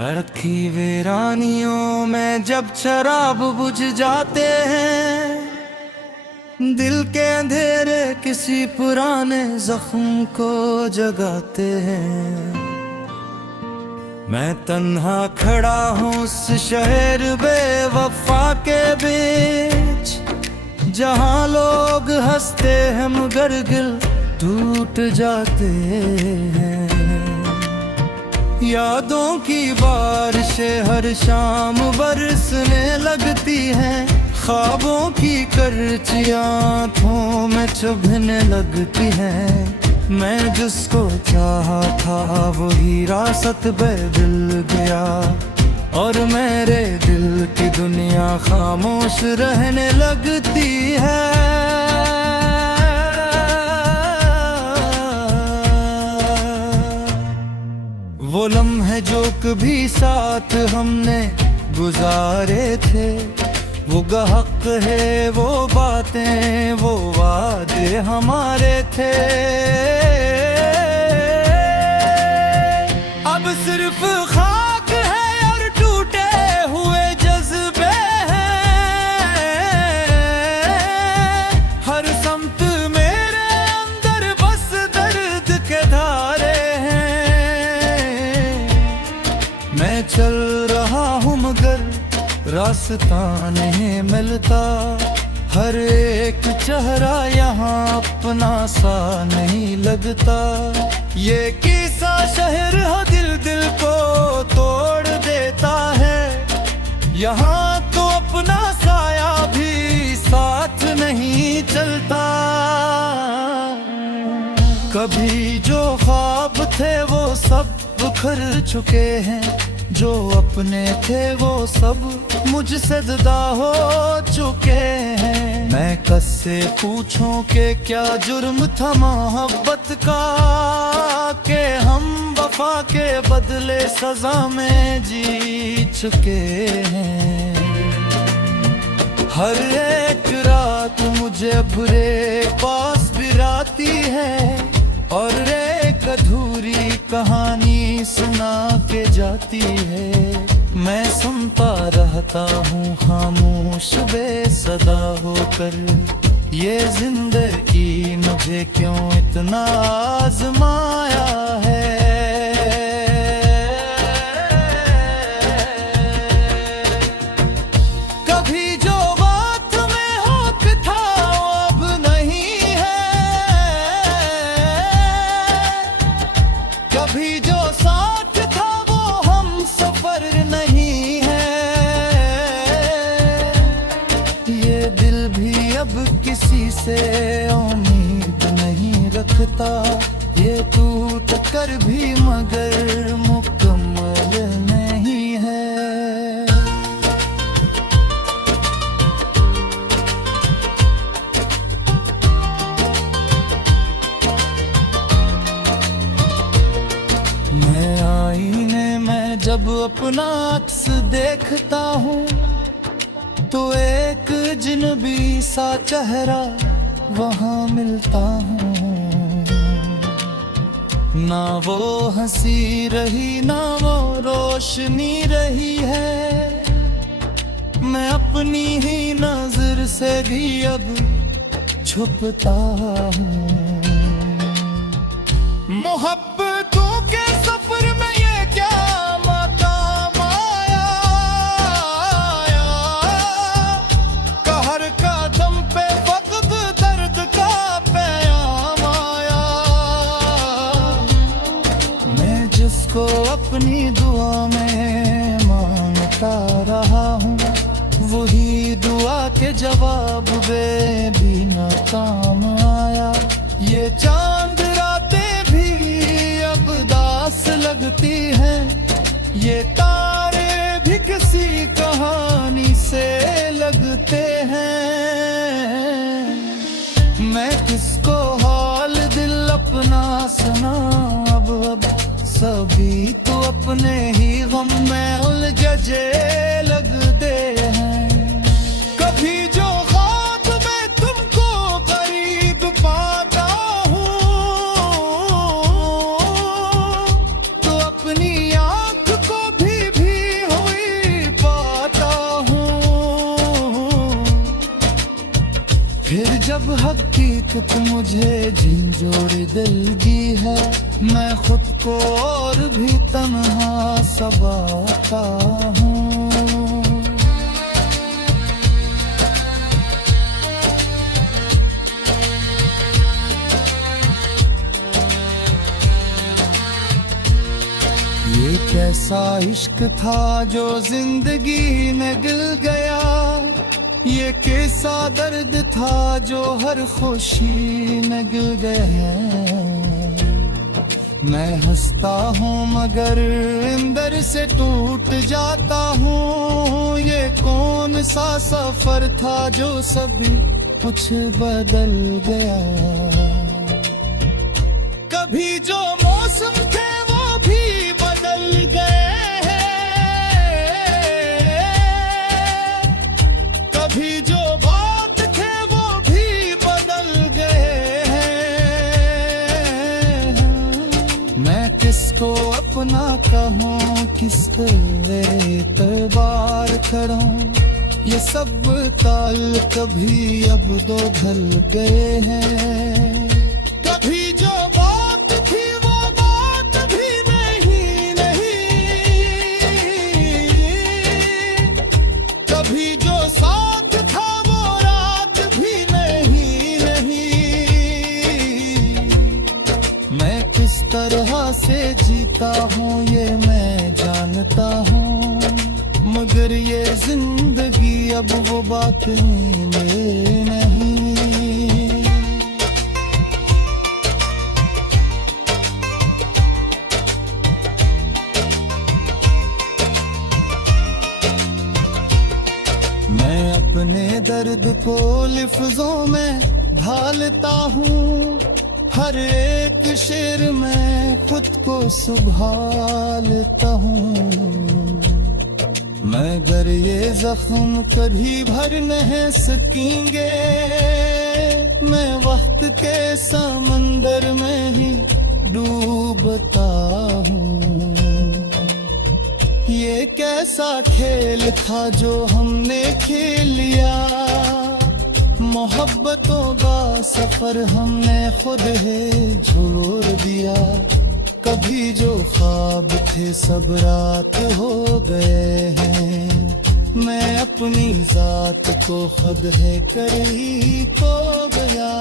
रखी वीरानियों में जब शराब बुझ जाते हैं, दिल के अंधेरे किसी पुराने जख्म को जगाते हैं। मैं तन्हा खड़ा हूँ उस शहर बेवफा के बीच, जहाँ लोग हंसते हैं मगर दिल टूट जाते हैं। यादों की बारिशें हर शाम बरसने लगती हैं, ख्वाबों की करचियां आँखों में चुभने लगती हैं। मैं जिसको चाहा था वही रास्ते पे मिल गया, और मेरे दिल की दुनिया खामोश रहने लगती है। वो लम्हे जो कभी साथ हमने गुजारे थे, वो गहक है वो बातें वो वादे हमारे थे। अब सिर्फ खाक है और टूटे हुए जज्बे हैं, हर समत मेरे अंदर बस दर्द के धारे हैं। मैं चल रहा हूँ मगर रास्ता नहीं मिलता, हर एक चेहरा यहाँ अपना सा नहीं लगता। ये किसा शहर है दिल दिल को तोड़ देता है, यहाँ तो अपना साया भी साथ नहीं चलता। कभी जो ख्वाब थे वो सब बिखर चुके हैं, जो अपने थे वो सब मुझसे जुदा हो चुके हैं। मैं किससे पूछूं कि क्या जुर्म था मोहब्बत का, के हम वफा के बदले सजा में जी चुके हैं। हर एक रात मुझे बुरे पास बिराती है, और एक अधूरी कहानी सुना के जाती है। मैं सुनता रहता हूँ खामोश बेसदा होकर, ये जिंदगी मुझे क्यों इतना आजमाया है। कभी जो बात में हक था अब नहीं है, कभी जो साथ था वो हम सफर नहीं है। ये दिल भी अब किसी से उम्मीद नहीं रखता, ये टूट कर भी मगर मुकम्मल नहीं है। मैं आईने में जब अपना अक्स देखता हूँ, तो एक जिनबी सा चेहरा वहाँ मिलता हूँ। ना वो हंसी रही ना वो रोशनी रही है, मैं अपनी ही नजर से भी अब छुपता हूँ। मोहब्बतों के सफर में ये क्या मकाम आया, कहर का दम पे वक्त दर्द का पैगाम आया। मैं जिसको अपनी दुआ में मांगता रहा हूँ, वही दुआ के जवाब में भी नाकाम आया। ये चांद रातें भी अब दास लगती हैं, ये तारे भी किसी कहानी से लगते हैं। मैं किसको हाल दिल अपना सुना अब सभी तो अपने ही गम में उलझे लगते हैं। कभी जो ख्वाब में तुमको करीब पाता हूँ, तो अपनी आँख को भी वक्त मुझे झिंझोर दिल दी है, मैं खुद को और भी तन्हा सबाता हूँ। ये कैसा इश्क था जो जिंदगी में गिल गया, ये कैसा दर्द था जो हर खुशी में गिल गया। मैं हंसता हूँ मगर अंदर से टूट जाता हूँ। ये कौन सा सफर था जो सब कुछ बदल गया। कभी जो मौसम थे वो भी बदल गए हैं, कभी जो बात थे वो भी बदल गए हैं। मैं किसको अपना कहूँ, किसके एतबार करूँ, ये सब ताल कभी अब दो ढल गए हैं। कभी जो बात थी वो बात भी नहीं, कभी जो साथ था वो रात भी नहीं। मैं किस तरह से जीता हूँ ये मैं जानता हूँ, मगर ये जिंदगी अब वो बात नहीं। मैं अपने दर्द को लिफ्जों में ढालता हूँ, हर एक शेर में खुद को सुभालता हूँ। मगर ये जख्म कभी भर नहीं सकेंगे, मैं वक्त के समंदर में ही डूबता हूँ। ये कैसा खेल था जो हमने खेल लिया, मोहब्बतों का सफर हमने खुद ही छोड़ दिया। कभी जो ख्वाब थे सब रात हो गए हैं, मैं अपनी जात को खुद है कर ही खो गया।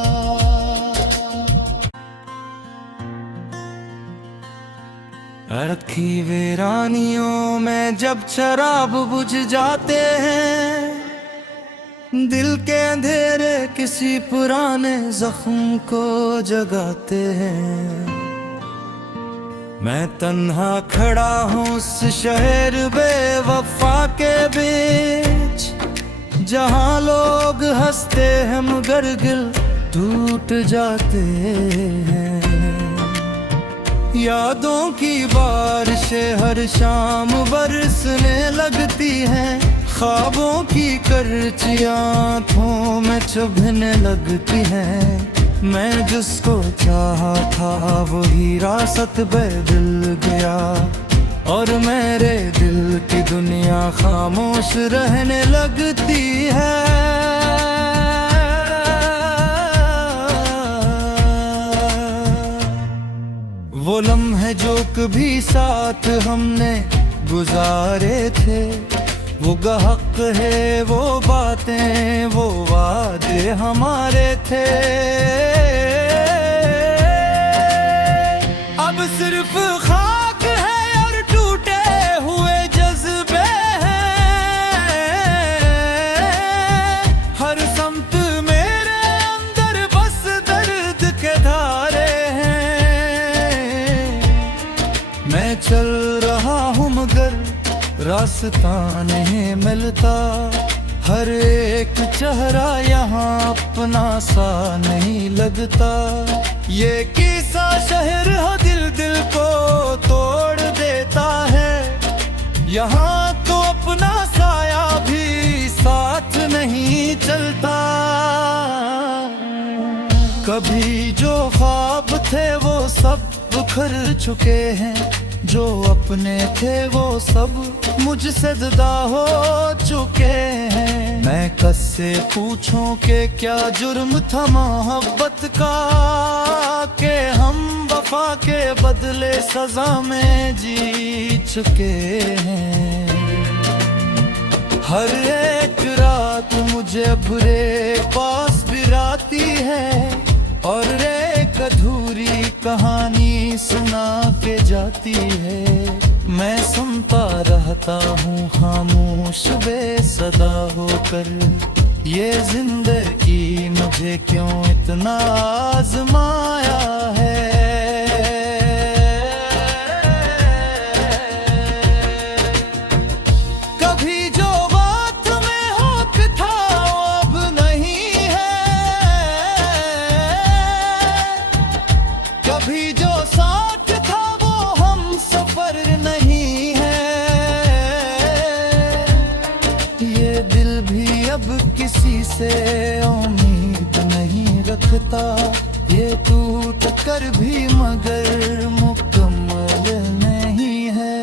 रखी वीरानियों में जब शराब बुझ जाते हैं, दिल के अंधेरे किसी पुराने जख्म को जगाते हैं। मैं तन्हा खड़ा हूँ उस शहर बेवफा के बीच, जहाँ लोग हंसते हैं मगर दिल टूट जाते हैं। यादों की बारिशें हर शाम बरसने लगती हैं, ख्वाबों की करचियां आँखों में चुभने लगती हैं। मैं जिसको चाहा था वही रास्ते पे दिल गया, और मेरे दिल की दुनिया खामोश रहने लगती है। वो लम्हे जो कभी साथ हमने गुजारे थे, वो गहक है वो बातें वो वादे हमारे थे। अब सिर्फ खाक है और टूटे हुए जज्बे हैं, हर समत मेरे अंदर बस दर्द के धारे हैं। मैं चल रहा हूँ मगर रास्ता नहीं मिलता, हर एक चेहरा यहाँ अपना सा नहीं लगता। ये कैसा शहर हो दिल दिल को तोड़ देता है, यहाँ तो अपना साया भी साथ नहीं चलता। कभी जो ख्वाब थे वो सब बिखर चुके हैं, जो अपने थे वो सब मुझसे जुदा हो चुके हैं। मैं कससे पूछूं कि क्या जुर्म था मोहब्बत का, के हम वफा के बदले सजा में जी चुके हैं। हर एक रात मुझे भूरे पास बिराती है, और एक अधूरी कहानी सुना के जाती है। मैं सुनता रहता हूँ खामोश बेसदा होकर, ये जिंदगी मुझे क्यों इतना आजमाया है। कभी जो बात में हक था अब नहीं है, कभी जो साथ था वो हम सफर नहीं है। ये दिल भी अब किसी से उम्मीद नहीं रखता, ये टूट कर भी मगर मुकम्मल नहीं है।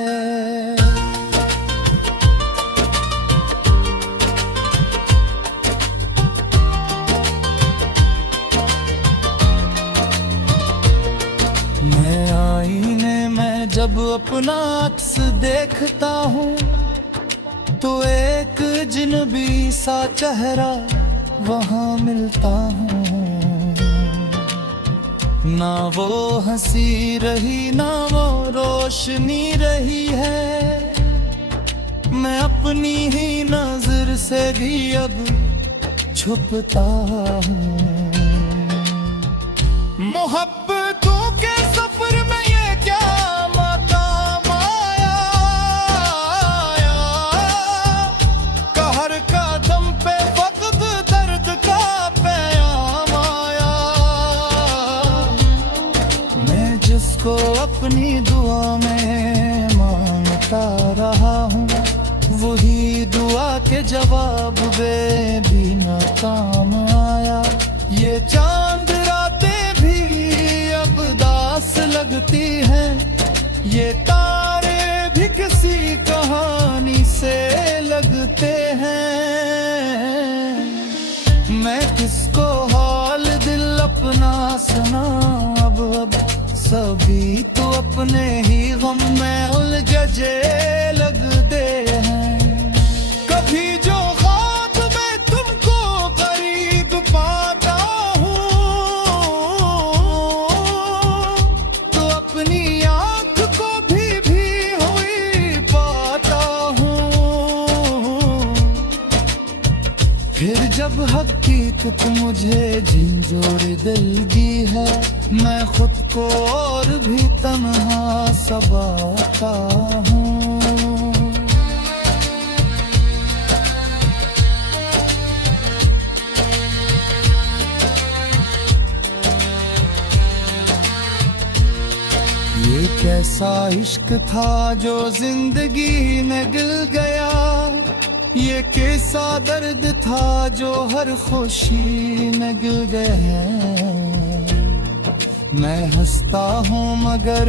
मैं आईने में जब अपना अक्स देखता हूँ, तो एक जिनबी सा चेहरा वहाँ मिलता हूँ। ना वो हंसी रही ना वो रोशनी रही है, मैं अपनी ही नजर से भी अब छुपता हूँ। मोहब्बतों के सफर में ये क्या मकाम आया, कहर कदम पे वक्त दर्द का पैगाम आया। मैं जिसको अपनी दुआ में मांगता रहा हूँ, वही दुआ के जवाब में भी नाकाम आया। ये चांद रातें भी अब दास लगती हैं, ये तारे भी किसी कहानी से लगते हैं। मैं किसको हाल दिल अपना सुनाऊं अब सभी तो अपने ही गम में उलझे लगते हैं। कभी जो ख्वाब में तुमको करीब पाता हूँ, तो अपनी आँख को भी हुई पाता हूँ। फिर जब हकीकत मुझे झिंझोर दिलगी है, मैं खुद को और भी तन्हा सबाता हूँ। ये कैसा इश्क था जो जिंदगी में गिल गया, ये कैसा दर्द था जो हर खुशी में गिल गया। मैं हंसता हूँ मगर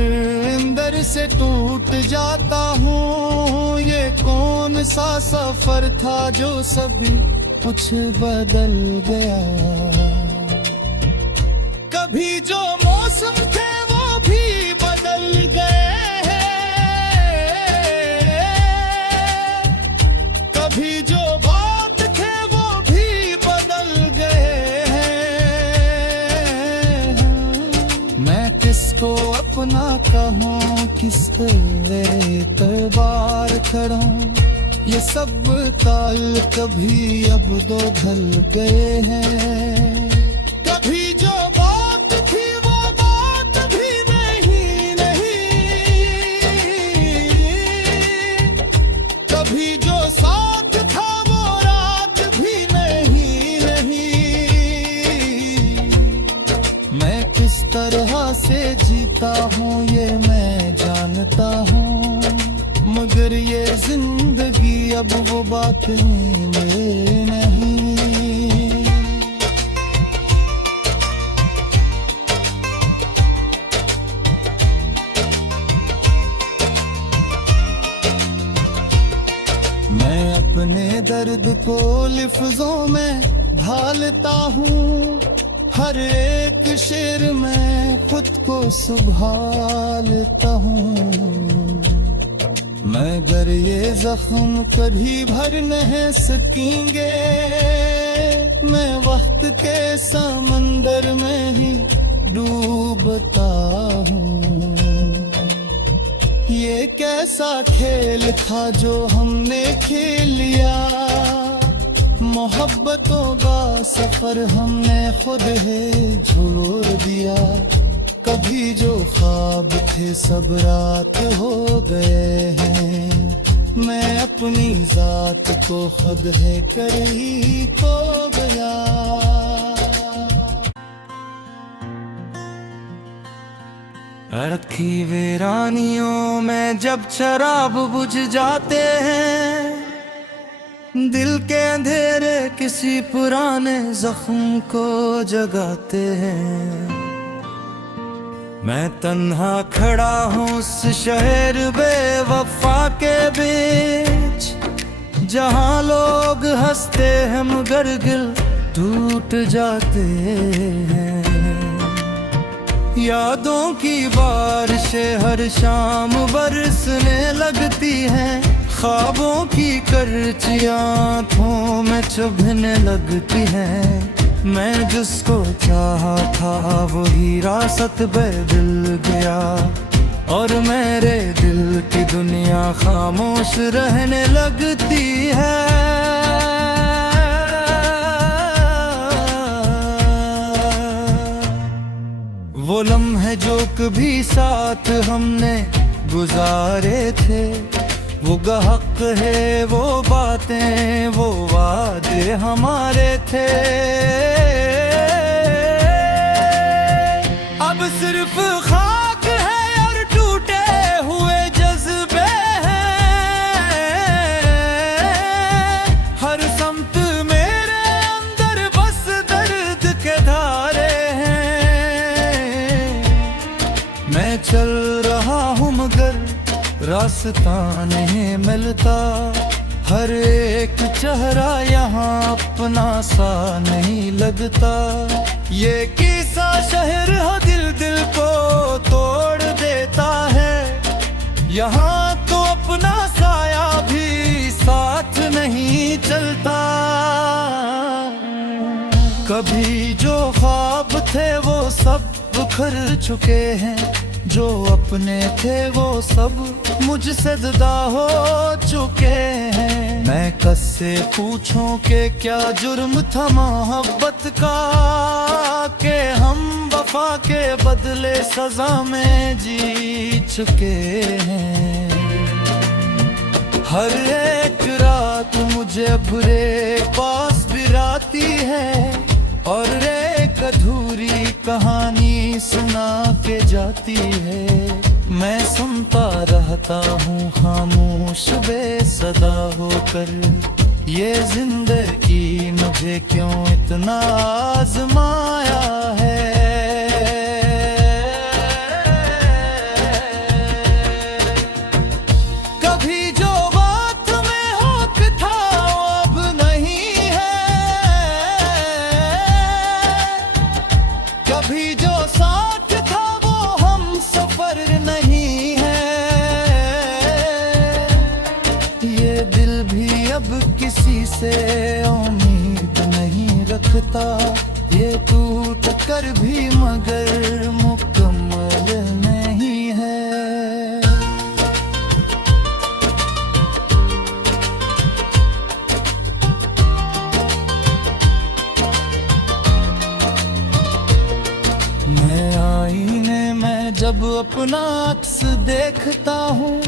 अंदर से टूट जाता हूँ। ये कौन सा सफर था जो सभी कुछ बदल गया। कभी जो मौसम थे वो भी बदल गए हैं, कभी जो बात थे वो भी बदल गए हैं। मैं किसको अपना कहूँ, किसके एतबार करूँ, ये सब ताल कभी अब दो ढल गए हैं। कभी जो बात थी वो बात भी नहीं, कभी जो साथ था वो रात भी नहीं। मैं किस तरह से जीता हूँ ये मैं जानता हूँ, मगर ये जिंदगी अब वो बात में नहीं। मैं अपने दर्द को लिफ्जों में ढालता हूँ, हर एक शेर में खुद को सुभालता हूँ। मगर ये जख्म कभी भर नहीं सकेंगे, मैं वक्त के समंदर में ही डूबता हूँ। ये कैसा खेल था जो हमने खेल लिया, मोहब्बतों का सफर हमने खुद ही छोड़ दिया। कभी जो ख्वाब थे सब रात हो गए हैं, मैं अपनी जात को खुद है कर ही खो गया। रखी वीरानियों में जब शराब बुझ जाते हैं, दिल के अंधेरे किसी पुराने जख्म को जगाते हैं। मैं तन्हा खड़ा हूँ उस शहर बेवफा के बीच, जहाँ लोग हंसते हैं मगर दिल टूट जाते हैं। यादों की बारिशें हर शाम बरसने लगती हैं, ख्वाबों की करचियां आँखों में चुभने लगती हैं। मैं जिसको चाहा था वही रास्ते पे दिल गया, और मेरे दिल की दुनिया खामोश रहने लगती है। वो लम्हे जो कभी साथ हमने गुजारे थे, वो हक है वो बातें वो वादे हमारे थे। अब सिर्फ खाक है और टूटे हुए जज्बे हैं, हर समत मेरे अंदर बस दर्द के धारे हैं। मैं चल रहा हूँ मगर रास्ता नहीं मिलता, हर एक चेहरा यहाँ अपना सा नहीं लगता। ये किसा शहर हो दिल दिल को तोड़ देता है, यहाँ तो अपना साया भी साथ नहीं चलता। कभी जो ख्वाब थे वो सब बिखर चुके हैं, जो अपने थे वो सब मुझसे जुदा हो चुके हैं। मैं कस से पूछूं कि क्या जुर्म था मोहब्बत का, के हम वफा के बदले सजा में जी चुके हैं। हर एक रात मुझे बुरे पास बिराती है, और एक अधूरी कहानी सुना के जाती है। मैं सुनता रहता हूँ खामोश बेसदा होकर, ये जिंदगी मुझे क्यों इतना आजमाया है। कभी जो बात में हक था अब नहीं है, कभी जो साथ था वो हम सफर नहीं है। ये दिल भी अब किसी से उम्मीद नहीं रखता, ये टूट कर भी मगर मुकम्मल नहीं है। मैं आईने में जब अपना अक्स देखता हूँ,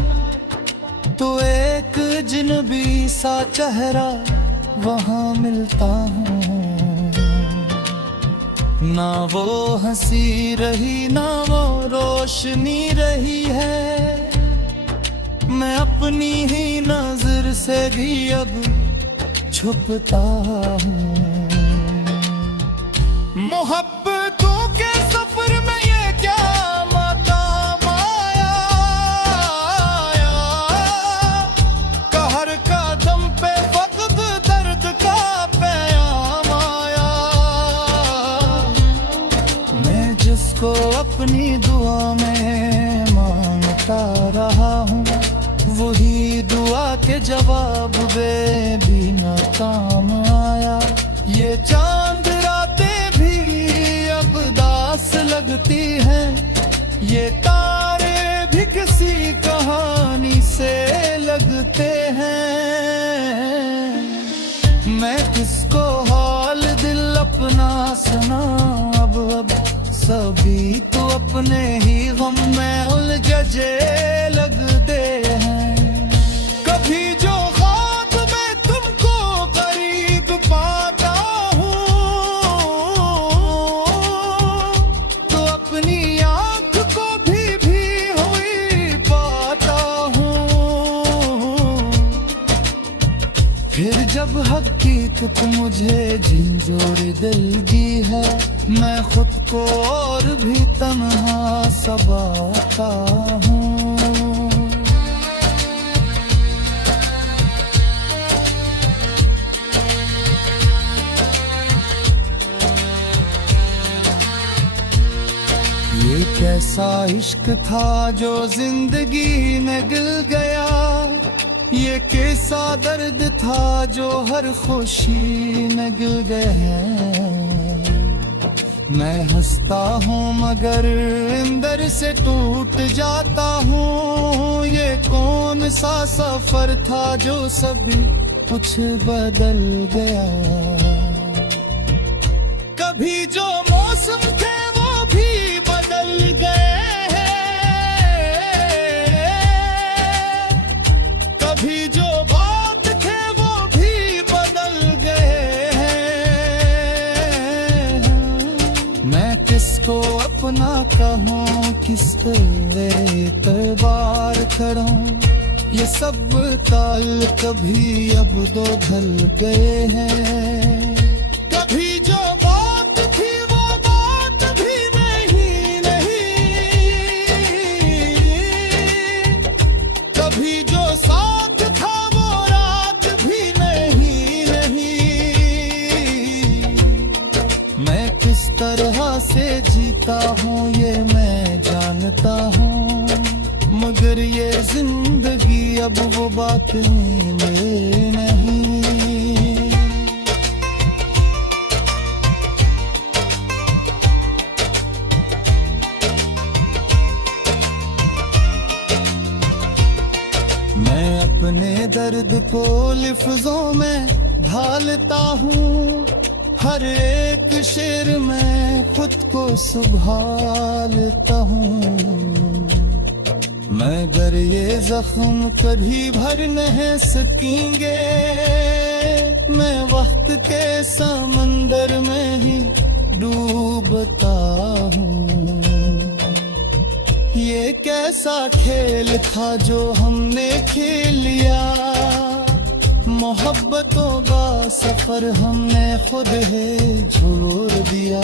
तो एक जिनबी सा चेहरा वहाँ मिलता हूँ। ना वो हंसी रही ना वो रोशनी रही है, मैं अपनी ही नजर से भी अब छुपता हूँ। मोहब्बतों के सफर में ये क्या मकाम आया, कहर कदम पे वक्त वही दुआ के जवाब में भी ना काम आया। ये चांद रातें भी अब दास लगती हैं, ये तारे भी किसी कहानी से लगते हैं। मैं किसको हाल दिल अपना सुना अब सभी तो अपने ही गम में उलझे लगते हैं। कभी जो ख्वाब में तुमको करीब पाता हूँ तो अपनी आँख को भी हुई पाता हूँ। फिर जब हकीकत मुझे झिंझोर दिल दी है, मैं खुद को और भी तन्हा सबाता हूँ। ये कैसा इश्क था जो जिंदगी में गिल गया, ये कैसा दर्द था जो हर खुशी में गिल गया। मैं हंसता हूँ मगर अंदर से टूट जाता हूँ। ये कौन सा सफर था जो सभी कुछ बदल गया। कभी जो मौसम थे वो भी बदल गए हैं, कभी जो बात थे वो भी बदल गए हैं। मैं किसको अपना कहूँ, किसके एतबार करूँ, ये सब ताल कभी अब दो ढल गए हैं। कभी जो बात थी वो बात भी नहीं, कभी जो साथ था वो रात भी नहीं। मैं किस तरह से जीता हूँ ये मैं जानता हूँ, मगर ये जिंदगी अब वो बात में नहीं। मैं अपने दर्द को लिफ्जों में ढालता हूँ, हर एक शेर में खुद को सुभालता हूँ। मगर ये जख्म कभी भर नहीं सकेंगे, मैं वक्त के समंदर में ही डूबता हूँ। ये कैसा खेल था जो हमने खेल लिया, मोहब्बतों का सफर हमने खुद ही छोड़ दिया।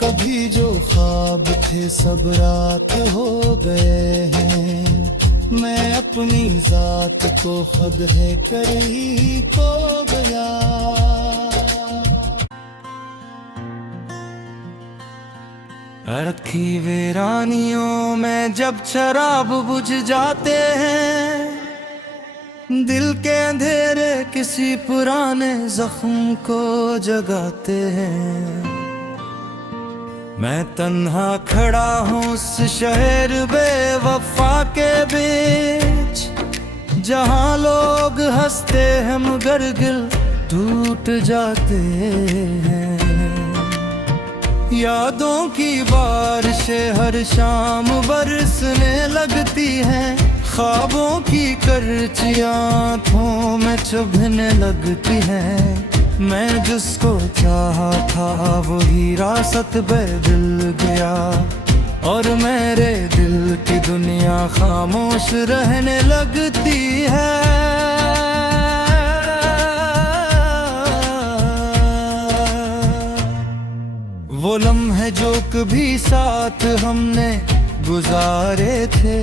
कभी जो ख्वाब थे सब रात हो गए हैं, मैं अपनी जात को खुद है कर ही खो गया। रखी वीरानियों में जब शराब बुझ जाते हैं, दिल के अंधेरे किसी पुराने जख्म को जगाते हैं। मैं तन्हा खड़ा हूँ उस शहर बेवफा के बीच, जहाँ लोग हंसते हैं मगर दिल टूट जाते हैं। यादों की बारिशें हर शाम बरसने लगती हैं, ख्वाबों की करचियां आँखों में चुभने लगती हैं। मैं जिसको चाहा था वही रास्ते पे दिल गया, और मेरे दिल की दुनिया खामोश रहने लगती है। वो लम्हे जो कभी साथ हमने गुजारे थे,